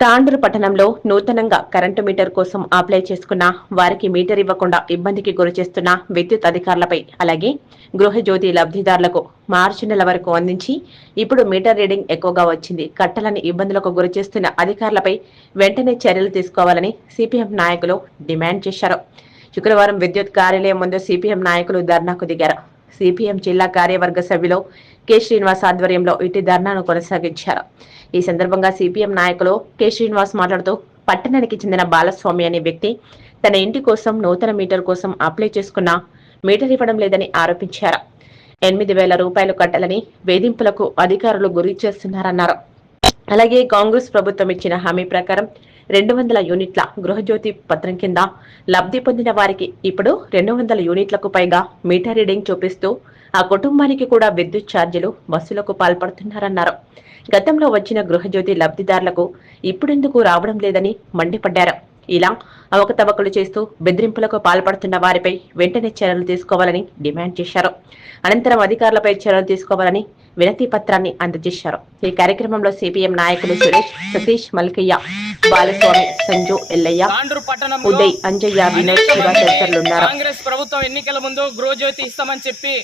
తాండూరు పట్టణంలో నూతనంగా current meter కోసం అప్లై చేసుకున్న వారికి మీటర్ ఇవ్వకుండా ఇబ్బందికి గురిచేస్తున్న విద్యుత్ అధికారులపై అలాగే గృహజ్యోతి లబ్ధిదారులకు మార్చి నెల వరకు అందించి ఇప్పుడు మీటర్ రీడింగ్ ఎక్కువగా వచ్చింది. కట్టలని ఇబ్బందులకు గురి చేస్తున్న అధికారులపై వెంటనే చర్యలు తీసుకోవాలని సిపిఎం నాయకులు డిమాండ్ చేశారు. శుక్రవారం విద్యుత్ కార్యాలయం ముందు సిపిఎం నాయకులు ధర్నాకు దిగారు. సిపిఎం జిల్లా కార్యవర్గ సభ్యులు కె శ్రీనివాస్ ఆధ్వర్యంలో ఇటు ధర్నాను కొనసాగించారు. ఈ సందర్భంగా సిపిఎం నాయకులు కె శ్రీనివాస్ మాట్లాడుతూ పట్టణానికి చెందిన బాలస్వామి అనే వ్యక్తి తన ఇంటి కోసం నూతన మీటర్ కోసం అప్లై చేసుకున్న మీటర్ ఇవ్వడం లేదని ఆరోపించారు. ఎనిమిది వేల రూపాయలు కట్టాలని వేధింపులకు అధికారులు గురి చేస్తున్నారన్నారు. అలాగే కాంగ్రెస్ ప్రభుత్వం ఇచ్చిన హామీ ప్రకారం రెండు వందల యూనిట్ల గృహజ్యోతి పత్రం కింద లబ్ధి పొందిన వారికి ఇప్పుడు రెండు వందల యూనిట్లకు పైగా మీటర్ రీడింగ్ చూపిస్తూ ఆ కుటుంబానికి కూడా విద్యుత్ ఛార్జీలు వసూలకు పాల్పడుతున్నారన్నారు. గతంలో వచ్చిన గృహజ్యోతి లబ్ధిదారులకు ఇప్పుడెందుకు రావడం లేదని మండిపడ్డారు. ఇలా అవకతవకలు చేస్తూ బెదిరింపులకు పాల్పడుతున్న వారిపై వెంటనే చర్యలు తీసుకోవాలని డిమాండ్ చేశారు. అనంతరం అధికారులపై చర్యలు తీసుకోవాలని వినతి పత్రాన్ని అందజేశారు. ఈ కార్యక్రమంలో సిపిఎం నాయకులు సురేష్ సతీష్ మల్కయ్య బాలస్వామి సంజు ఎల్లయ్య ఉదయ్ అంజయ్య వినోద్ శివ తదితరులు ఉన్నారు కాంగ్రెస్ ప్రభుత్వం ఎన్నికల ముందు గృహజ్యోతి ఇస్తామని చెప్పి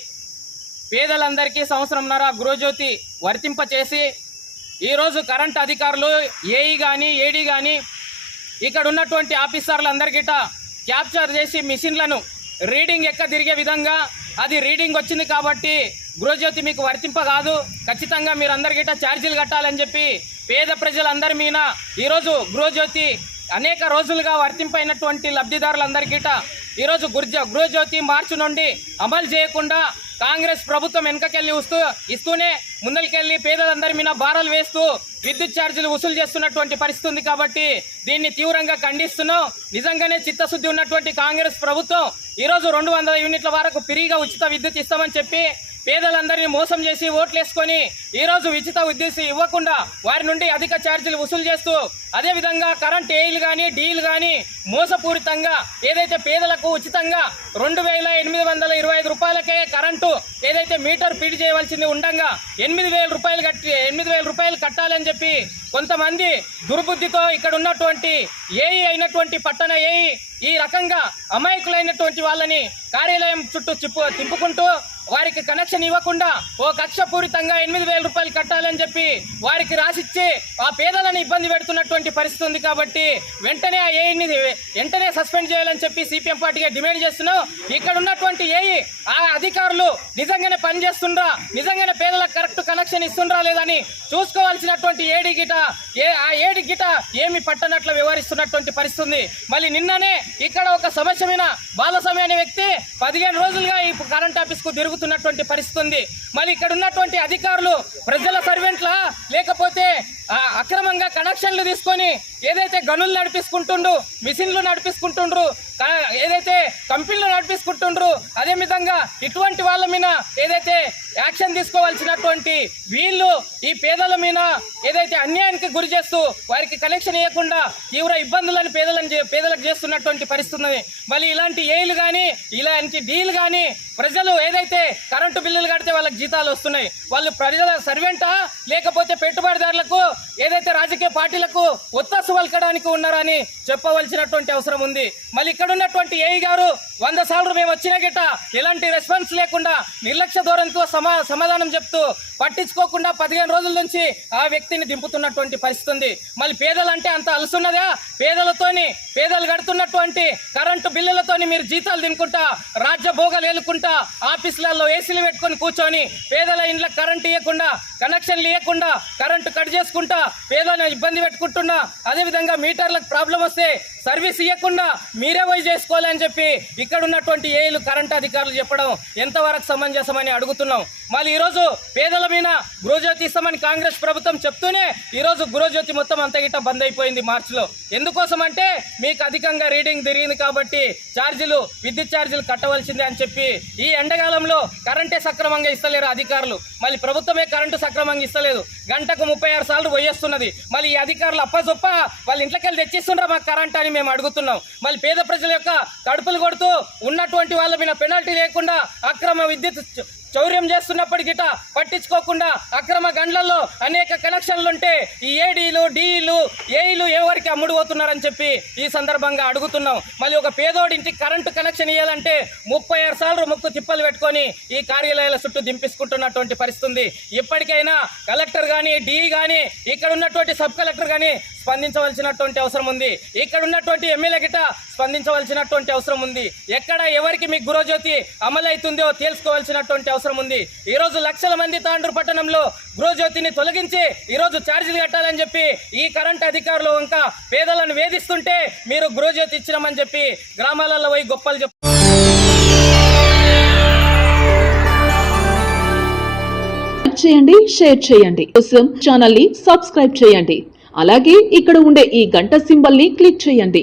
పేదలందరికీ సంవత్సరంన్నర గృహజ్యోతి వర్తింప చేసి ఈరోజు కరెంట్ అధికారులు ఏఈ కానీ ఏడీ కానీ ఇక్కడ ఉన్నటువంటి ఆఫీసర్లందరికిట క్యాప్చర్ చేసి మిషన్లను రీడింగ్ ఎక్క తిరిగే విధంగా అది రీడింగ్ వచ్చింది కాబట్టి గృహజ్యోతి మీకు వర్తింప కాదు. ఖచ్చితంగా మీరు అందరికిట ఛార్జీలు కట్టాలని చెప్పి పేద ప్రజలందరి మీద ఈరోజు గృహజ్యోతి అనేక రోజులుగా వర్తింపైనటువంటి లబ్ధిదారులందరికీట ఈరోజు గుర్జ గృహజ్యోతి మార్చి నుండి అమలు చేయకుండా కాంగ్రెస్ ప్రభుత్వం వెనకకెళ్ళి వస్తూ ఇస్తూనే ముందరికెళ్ళి పేదలందరి మీద భారాలు వేస్తూ విద్యుత్ ఛార్జీలు వసూలు చేస్తున్నటువంటి పరిస్థితి ఉంది కాబట్టి దీన్ని తీవ్రంగా ఖండిస్తున్నాం. నిజంగానే చిత్తశుద్ధి ఉన్నటువంటి కాంగ్రెస్ ప్రభుత్వం ఈరోజు రెండు వందల యూనిట్ల వరకు ఫ్రీగా ఉచిత విద్యుత్ ఇస్తామని చెప్పి పేదలందరినీ మోసం చేసి ఓట్లేసుకొని ఈరోజు రోజు ఉచిత విద్యుత్ ఇవ్వకుండా వారి నుండి అధిక ఛార్జీలు వసూలు చేస్తూ అదేవిధంగా కరెంట్ ఏయిలు కానీ డీలు కానీ మోసపూరితంగా ఏదైతే పేదలకు ఉచితంగా రెండు వేల ఎనిమిది వందల ఇరవై ఐదు రూపాయలకే కరెంటు ఏదైతే మీటర్ ఫీడ్ చేయవలసింది ఉండగా ఎనిమిది వేల రూపాయలు కట్టి ఎనిమిది వేల రూపాయలు కట్టాలని చెప్పి కొంతమంది దుర్బుద్ధితో ఇక్కడ ఉన్నటువంటి ఏఈ అయినటువంటి పట్టణ ఏఈ ఈ రకంగా అమాయకులైనటువంటి వాళ్ళని కార్యాలయం చుట్టూ చిప్పు తింపుకుంటూ వారికి కనెక్షన్ ఇవ్వకుండా ఓ కక్షపూరితంగా ఎనిమిది వేల రూపాయలు కట్టాలని చెప్పి వారికి రాసిచ్చి ఆ పేదలను ఇబ్బంది పెడుతున్నటువంటి పరిస్థితి ఉంది కాబట్టి వెంటనే ఆ ఏఈని వెంటనే సస్పెండ్ చేయాలని చెప్పి సిపిఎం పార్టీగా డిమాండ్ చేస్తున్నాం. ఇక్కడ ఉన్నటువంటి ఏఈ ఆ అధికారులు నిజంగానే పనిచేస్తుండ్రా నిజంగానే పేదలకు కరెక్ట్ కనెక్షన్ ఇస్తుండ్రా లేదని చూసుకోవాల్సినటువంటి ఏడి గిట ఏ ఆ ఏడి గిట ఏమి పట్టనట్లు వ్యవహరిస్తున్నటువంటి పరిస్థితి ఉంది మళ్ళీ నిన్ననే ఇక్కడ ఒక సమస్య మీద బాలస్వామి అనే వ్యక్తి పదిహేను రోజులుగా ఈ కరెంట్ ఆఫీస్కు తిరుగుతున్నటువంటి పరిస్థితి ఉంది మళ్ళీ ఇక్కడ ఉన్నటువంటి అధికారులు ప్రజల సర్వెంట్లా లేకపోతే అక్రమంగా కనెక్షన్లు తీసుకొని ఏదైతే గనులు నడిపించుకుంటుండ్రు మిషన్లు నడిపించుకుంటుండ్రు ఏదైతే కంపెనీలు నడిపించుకుంటుండ్రు అదే విధంగా ఇటువంటి వాళ్ళ మీద ఏదైతే యాక్షన్ తీసుకోవాల్సినటువంటి వీళ్ళు ఈ పేదల మీద ఏదైతే అన్యాయానికి గురి చేస్తూ వారికి కనెక్షన్ ఇవ్వకుండా తీవ్ర ఇబ్బందులను పేదలను చే- పేదలకు చేస్తున్నటువంటి పరిస్థితి మళ్ళీ ఇలాంటి ఏలు కానీ ఇలాంటి డీలు కానీ ప్రజలు ఏదైతే కరెంటు బిల్లులు కడితే వాళ్ళకి జీతాలు వస్తున్నాయి. వాళ్ళు ప్రజల సర్వెంటా? లేకపోతే పెట్టుబడిదారులకు ఏదైతే రాజకీయ పార్టీలకు ఒత్తాసు వలకడానికి ఉన్నారని చెప్పవలసినటువంటి అవసరం ఉంది. మళ్ళీ ఇక్కడ ఉన్నటువంటి ఏఈ గారు వంద సార్లు మేము వచ్చిన గిట్ట ఎలాంటి రెస్పాన్స్ లేకుండా నిర్లక్ష్య ధోరణితో సమా సమాధానం చెప్తూ పట్టించుకోకుండా పదిహేను రోజుల నుంచి ఆ వ్యక్తిని దింపుతున్నటువంటి పరిస్థితి ఉంది. మళ్ళీ పేదలంటే అంత అలసున్నదా? పేదలతోని పేదలు కడుతున్నటువంటి కరెంటు బిల్లులతోని మీరు జీతాలు తినుకుంటా రాజ్య భోగాలు ఏలుకుంటా ఆఫీసులలో ఏసీలు పెట్టుకొని కూర్చొని పేదల ఇండ్ల కరెంట్ ఇవ్వకుండా కనెక్షన్లు ఇవ్వకుండా కరెంటు కట్ చేసుకుంటా పేదలను ఇబ్బంది పెట్టుకుంటున్నా అదేవిధంగా మీటర్లకు ప్రాబ్లం వస్తే సర్వీస్ ఇవ్వకుండా మీరే పోయి చేసుకోవాలని చెప్పి ఇక్కడ ఉన్నటువంటి ఏలు కరెంట్ అధికారులు చెప్పడం ఎంతవరకు సమంజసమని అడుగుతున్నాం. మళ్ళీ ఈరోజు పేదల మీద గృహజ్యోతి ఇస్తామని కాంగ్రెస్ ప్రభుత్వం చెప్తూనే ఈరోజు గృహజ్యోతి మొత్తం అంత గిట్ట బంద్ అయిపోయింది మార్చిలో. ఎందుకోసం అంటే మీకు అధికంగా రీడింగ్ తిరిగింది కాబట్టి ఛార్జీలు విద్యుత్ ఛార్జీలు కట్టవలసిందే అని చెప్పి ఈ ఎండకాలంలో కరెంటే సక్రమంగా ఇస్తలేరు అధికారులు. మళ్ళీ ప్రభుత్వమే కరెంటు సక్రమంగా ఇస్తలేదు. గంటకు ముప్పై ఆరు సార్లు పోయేస్తున్నది. మళ్ళీ ఈ అధికారులు అప్పచొప్ప వాళ్ళ ఇంట్లోకి వెళ్ళి తెచ్చిస్తుండ్రా మాకు కరెంట్ అని మేము అడుగుతున్నాం. మళ్ళీ పేద ప్రజల యొక్క కడుపులు కొడుతూ ఉన్నటువంటి వాళ్ళ మీద పెనాల్టీ లేకుండా అక్రమ విద్యుత్ చౌర్యం చేస్తున్నప్పటికీ పట్టించుకోకుండా అక్రమ గండ్లలో అనేక కనెక్షన్లు ఉంటే ఈ ఏడీలు డీఈలు ఏఈలు ఎవరికి అమ్ముడు పోతున్నారని చెప్పి ఈ సందర్భంగా అడుగుతున్నాం. మళ్ళీ ఒక పేదోడింటికి కరెంటు కనెక్షన్ ఇవ్వాలంటే ముప్పై ఆరు సార్లు ముక్కు తిప్పలు పెట్టుకొని ఈ కార్యాలయాల చుట్టూ దింపించుకుంటున్నటువంటి పరిస్థితుంది. ఇప్పటికైనా కలెక్టర్ కానీ డిఈ కానీ ఇక్కడ ఉన్నటువంటి సబ్ కలెక్టర్ కానీ స్పందించవలసినటువంటి అవసరం ఉంది. ఇక్కడ ఉన్నటువంటి ఎమ్మెల్యే గిట స్పందించవలసినటువంటి అవసరం ఉంది. ఎక్కడ ఎవరికి మీ గృహజ్యోతి అమలవుతుందో తెలుసుకోవాల్సినటువంటి అవసరం ఉంది. ఈరోజు లక్షల మంది తాండ్రు పట్టణంలో గృహజ్యోతిని తొలగించి ఈరోజు ఛార్జీలు కట్టాలని చెప్పి ఈ కరెంట్ అధికారులు ఇంకా పేదలను వేధిస్తుంటే మీరు గృహజ్యోతి ఇచ్చినామని చెప్పి గ్రామాలలో పోయి గొప్పలు చెప్ చేయండి షేర్ చేయండి. కోసం ఛానల్ని సబ్స్క్రైబ్ చేయండి. అలాగే ఇక్కడ ఉండే ఈ గంట సింబల్ని క్లిక్ చేయండి.